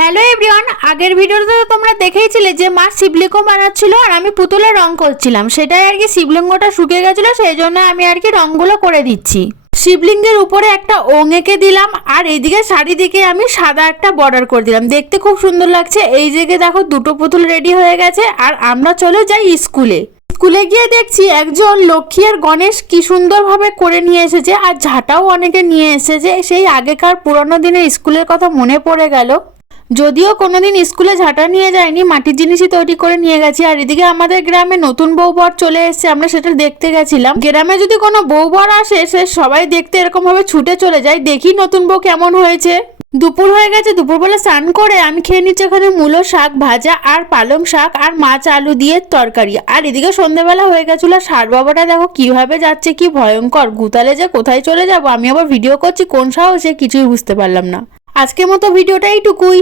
Hello everyone, আগের ভিডিওতে তো তোমরা দেখেইছিলে যে মা শিবলিঙ্গ বানাচ্ছিল আর আমি পুতুলের রং করছিলাম। সেটাই আর কি, শিবলিঙ্গটা শুকিয়ে গেছিলো, সেই জন্য আমি আর কি রংগুলো করে দিচ্ছি। শিবলিঙ্গের উপরে একটা ওং এঁকে দিলাম আর এইদিকে চারিদিকে আমি সাদা একটা বর্ডার করে দিলাম। দেখতে খুব সুন্দর লাগছে। এই দিকে দেখো দুটো পুতুল রেডি হয়ে গেছে আর আমরা চলে যাই স্কুলে। স্কুলে গিয়ে দেখছি একজন লক্ষ্মী আর গণেশ কি সুন্দরভাবে করে নিয়ে এসেছে আর ঝাঁটাও অনেকে নিয়ে এসেছে। সেই আগেকার পুরোনো দিনের স্কুলের কথা মনে পড়ে গেল। যদিও কোনোদিন স্কুলে ঝাঁটা নিয়ে যায়নি, মাটির জিনিসই তৈরি করে নিয়ে গেছি। আর এদিকে আমাদের গ্রামে নতুন বউবর চলে এসেছে, আমরা সেটা দেখতে গেছিলাম। গ্রামে যদি কোনো বউবর আসে সে সবাই দেখতে এরকম ভাবে ছুটে চলে যায়, দেখি নতুন বউ কেমন হয়েছে। দুপুর হয়ে গেছে, দুপুরবেলা স্নান করে আমি খেয়ে নিচ্ছি এখানে মূলো শাক ভাজা আর পালং শাক আর মাছ আলু দিয়ে তরকারি। আর এদিকে সন্ধ্যেবেলা হয়ে গেছিল। ষাঁড় বাবাটা দেখো কিভাবে যাচ্ছে, কি ভয়ঙ্কর। গুতালে যে কোথায় চলে যাব, আমি আবার ভিডিও করছি কোন সাহসে কিছুই বুঝতে পারলাম না। আজকের মতো ভিডিওটা এইটুকুই।